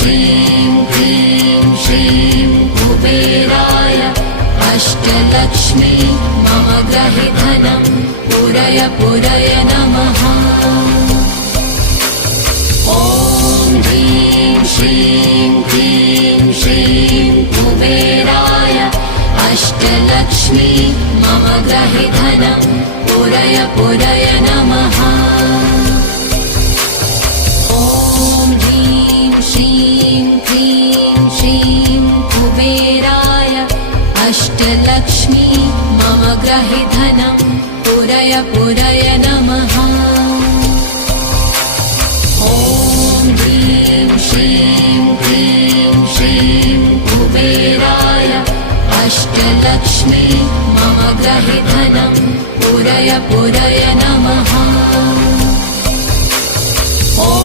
श्रीं क्लीं श्रीं कुबेराय अष्टलक्ष्मी मम गृहे धनं पूरय पूरय नमः। ॐ ह्रीं श्रीं क्लीं श्रीं कुबेराय अष्टलक्ष्मी मम गृहे धनं पूरय पूरय नमः। ॐ ह्रीं श्रीं क्लीं श्रीं कुबेराय अष्टलक्ष्मी मम गृहे धनं पूरय पूरय नमः। ॐ ह्रीं श्रीं क्लीं श्रीं कुबेराय अष्टलक्ष्मी मम गृहे धनं पूरय पूरय